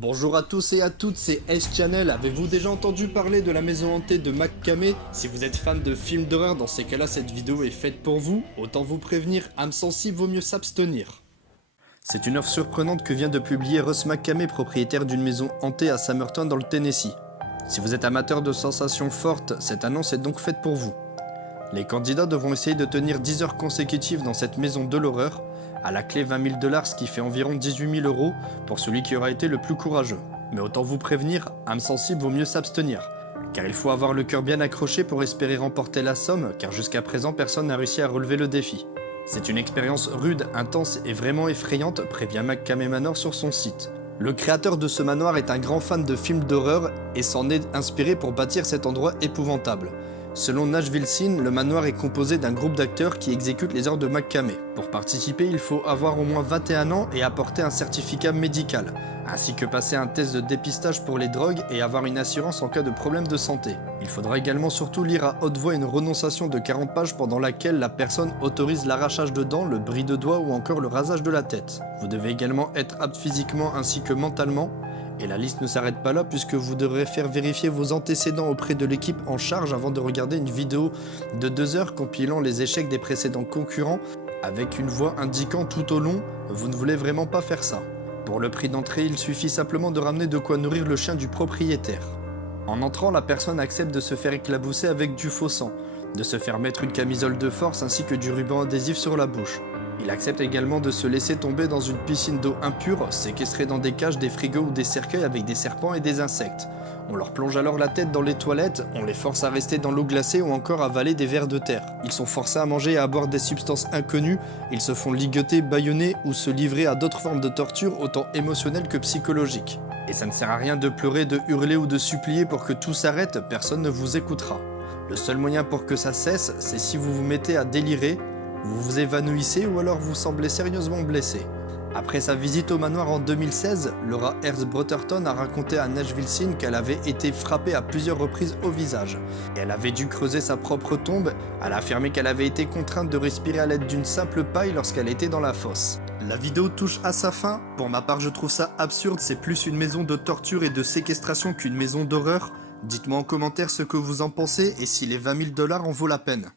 Bonjour à tous et à toutes, c'est S-Channel. Avez-vous déjà entendu parler de la maison hantée de McCamey? Si vous êtes fan de films d'horreur, dans ces cas-là, cette vidéo est faite pour vous. Autant vous prévenir, âme sensible, vaut mieux s'abstenir. C'est une offre surprenante que vient de publier Russ McCamey, propriétaire d'une maison hantée à Summerton dans le Tennessee. Si vous êtes amateur de sensations fortes, cette annonce est donc faite pour vous. Les candidats devront essayer de tenir 10 heures consécutives dans cette maison de l'horreur, à la clé 20 000 $, ce qui fait environ 18 000 € pour celui qui aura été le plus courageux. Mais autant vous prévenir, âme sensible vaut mieux s'abstenir, car il faut avoir le cœur bien accroché pour espérer remporter la somme, car jusqu'à présent personne n'a réussi à relever le défi. C'est une expérience rude, intense et vraiment effrayante, prévient McCamey Manor sur son site. Le créateur de ce manoir est un grand fan de films d'horreur et s'en est inspiré pour bâtir cet endroit épouvantable. Selon Nashville Scene, le manoir est composé d'un groupe d'acteurs qui exécutent les ordres de McCamey. Pour participer, il faut avoir au moins 21 ans et apporter un certificat médical, ainsi que passer un test de dépistage pour les drogues et avoir une assurance en cas de problème de santé. Il faudra également surtout lire à haute voix une renonciation de 40 pages pendant laquelle la personne autorise l'arrachage de dents, le bris de doigts ou encore le rasage de la tête. Vous devez également être apte physiquement ainsi que mentalement. Et la liste ne s'arrête pas là puisque vous devrez faire vérifier vos antécédents auprès de l'équipe en charge avant de regarder une vidéo de 2 heures compilant les échecs des précédents concurrents avec une voix indiquant tout au long « Vous ne voulez vraiment pas faire ça ». Pour le prix d'entrée, il suffit simplement de ramener de quoi nourrir le chien du propriétaire. En entrant, la personne accepte de se faire éclabousser avec du faux sang, de se faire mettre une camisole de force ainsi que du ruban adhésif sur la bouche. Il accepte également de se laisser tomber dans une piscine d'eau impure, séquestrée dans des cages, des frigos ou des cercueils avec des serpents et des insectes. On leur plonge alors la tête dans les toilettes, on les force à rester dans l'eau glacée ou encore à avaler des vers de terre. Ils sont forcés à manger et à boire des substances inconnues, ils se font ligoter, bâillonner ou se livrer à d'autres formes de torture autant émotionnelles que psychologiques. Et ça ne sert à rien de pleurer, de hurler ou de supplier pour que tout s'arrête, personne ne vous écoutera. Le seul moyen pour que ça cesse, c'est si vous vous mettez à délirer, vous vous évanouissez ou alors vous semblez sérieusement blessé. Après sa visite au manoir en 2016, Laura Herzbrotherton a raconté à Nashville Scene qu'elle avait été frappée à plusieurs reprises au visage. Et elle avait dû creuser sa propre tombe. Elle a affirmé qu'elle avait été contrainte de respirer à l'aide d'une simple paille lorsqu'elle était dans la fosse. La vidéo touche à sa fin. Pour ma part, je trouve ça absurde, c'est plus une maison de torture et de séquestration qu'une maison d'horreur. Dites-moi en commentaire ce que vous en pensez et si les 20 000 $ en vaut la peine.